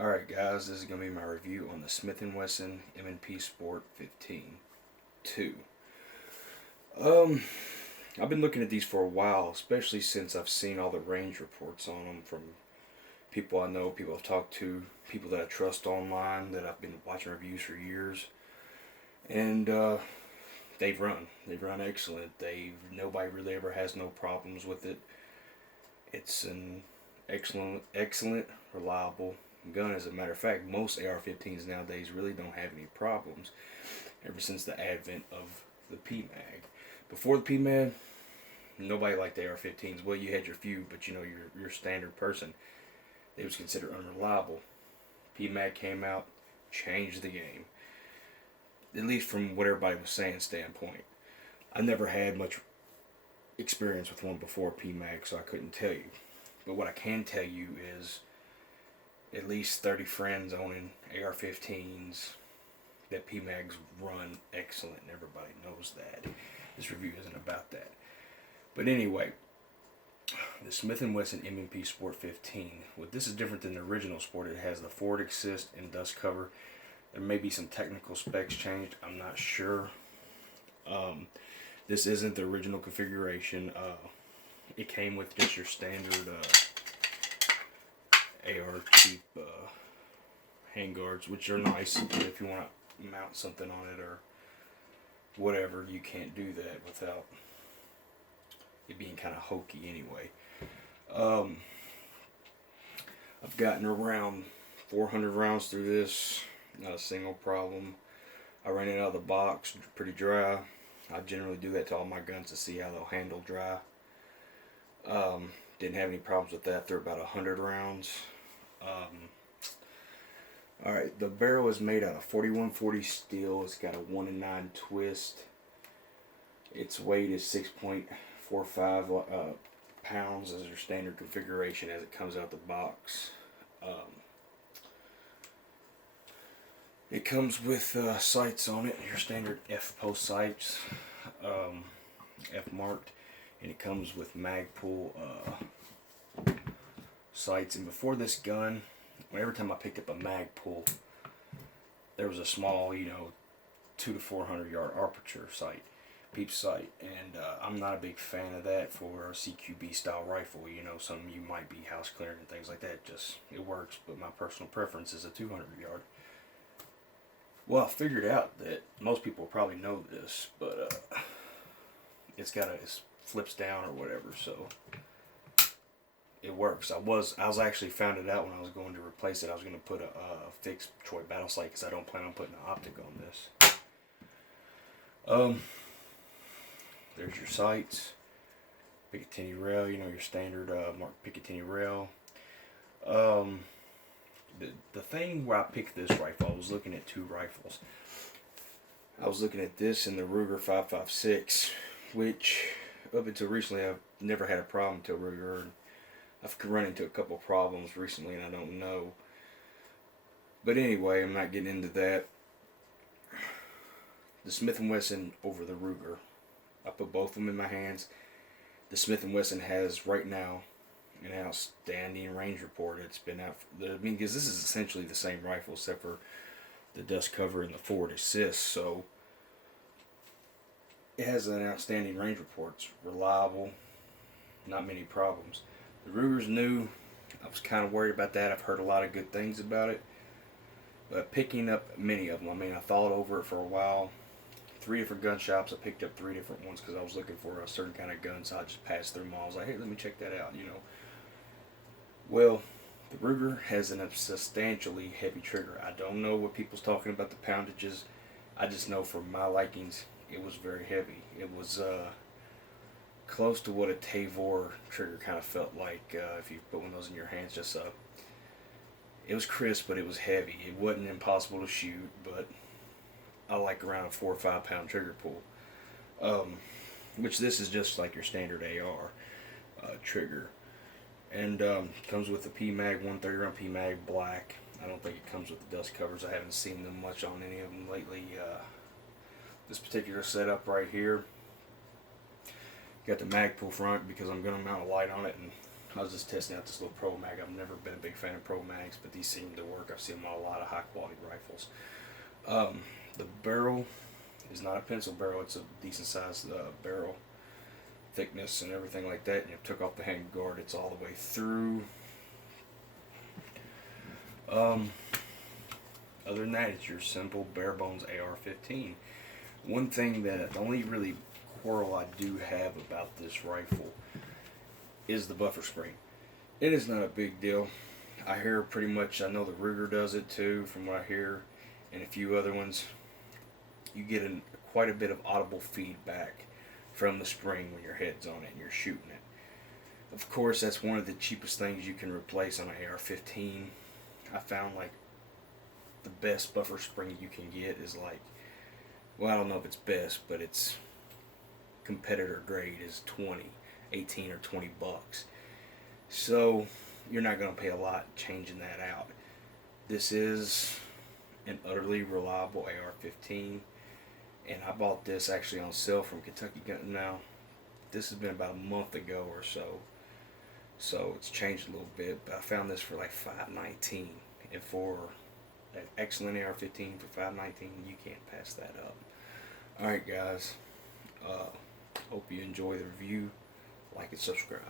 Alright guys, this is going to be my review on the Smith & Wesson M&P Sport 15 2. I've been looking at these for a while, especially since I've seen all the range reports on them from people I know, people I've talked to, people that I trust online, that I've been watching reviews for years. And they've run excellent. Nobody really ever has no problems with it. It's an excellent, reliable gun. As a matter of fact, most AR-15s nowadays really don't have any problems ever since the advent of the PMag. Before the PMag, nobody liked the AR-15s. Well, you had your few, but your standard person, they was considered unreliable. PMag came out, changed the game, at least from what everybody was saying standpoint. I never had much experience with one before PMag, so I couldn't tell you. But what I can tell you is at least 30 friends owning AR-15s that PMags run excellent, and everybody knows that. This review isn't about that. But anyway, the Smith & Wesson M&P Sport 15. What this is different than the original Sport. It has the forward assist and dust cover. There may be some technical specs changed. I'm not sure. This isn't the original configuration. It came with just your standard AR cheap handguards, which are nice if you want to mount something on it or whatever. You can't do that without it being kind of hokey anyway. I've gotten around 400 rounds through this, not a single problem. I ran it out of the box pretty dry. I generally do that to all my guns to see how they'll handle dry. Didn't have any problems with that through about 100 rounds. Alright, the barrel is made out of 4140 steel. It's got a 1 in 9 twist. Its weight is 6.45 pounds as your standard configuration as it comes out the box. It comes with sights on it, your standard F post sights, F marked, and it comes with Magpul sights. And before this gun, every time I picked up a Magpul, there was a small, 200 to 400 yard aperture sight, peep sight, and I'm not a big fan of that for a CQB style rifle. Some of you might be house clearing and things like that. It works, but my personal preference is a 200 yard. Well, I figured out that most people probably know this, but it flips down or whatever, so it works. I was actually found it out when I was going to replace it. I was going to put a fixed Troy battle sight because I don't plan on putting an optic on this. There's your sights, Picatinny rail, your standard marked Picatinny rail. The thing where I picked this rifle, I was looking at two rifles. I was looking at this and the Ruger 5.56, which up until recently I've never had a problem until Ruger. I've run into a couple problems recently and I don't know. But anyway, I'm not getting into that. The Smith & Wesson over the Ruger. I put both of them in my hands. The Smith & Wesson has right now an outstanding range report. It's been out, because this is essentially the same rifle except for the dust cover and the forward assist. So it has an outstanding range report. It's reliable, not many problems. The Ruger's new. I was kind of worried about that. I've heard a lot of good things about it, but picking up many of them, I thought over it for a while. 3 different gun shops. I picked up 3 different ones because I was looking for a certain kind of gun, so I just passed through them all. I was like, hey, let me check that out, Well, the Ruger has a substantially heavy trigger. I don't know what people's talking about the poundages. I just know for my likings, it was very heavy. It was close to what a Tavor trigger kind of felt like if you put one of those in your hands. It was crisp, but it was heavy. It wasn't impossible to shoot, but I like around a 4 or 5 pound trigger pull. Which this is just like your standard AR trigger. And comes with the PMag 130 round PMag black. I don't think it comes with the dust covers. I haven't seen them much on any of them lately. This particular setup right here, got the Magpul front because I'm going to mount a light on it, and I was just testing out this little Pro Mag. I've never been a big fan of Pro Mags, but these seem to work. I've seen them on a lot of high quality rifles. The barrel is not a pencil barrel. It's a decent sized barrel thickness and everything like that. And you took off the hand guard. It's all the way through. Other than that, it's your simple bare bones AR-15. One thing that the only really quarrel I do have about this rifle is the buffer spring. It is not a big deal. I hear pretty much, I know the Ruger does it too, from what I hear, and a few other ones. You get quite a bit of audible feedback from the spring when your head's on it and you're shooting it. Of course, that's one of the cheapest things you can replace on an AR-15. I found like the best buffer spring you can get is like, well, I don't know if it's best, but it's competitor grade is 18 or 20 bucks. So you're not going to pay a lot changing that out. This is an utterly reliable AR-15, and I bought this actually on sale from Kentucky Gun. Now, this has been about a month ago or so it's changed a little bit, but I found this for like $5.19, and for an excellent AR-15 for $5.19, you can't pass that up. Alright guys, hope you enjoy the review. Like and subscribe.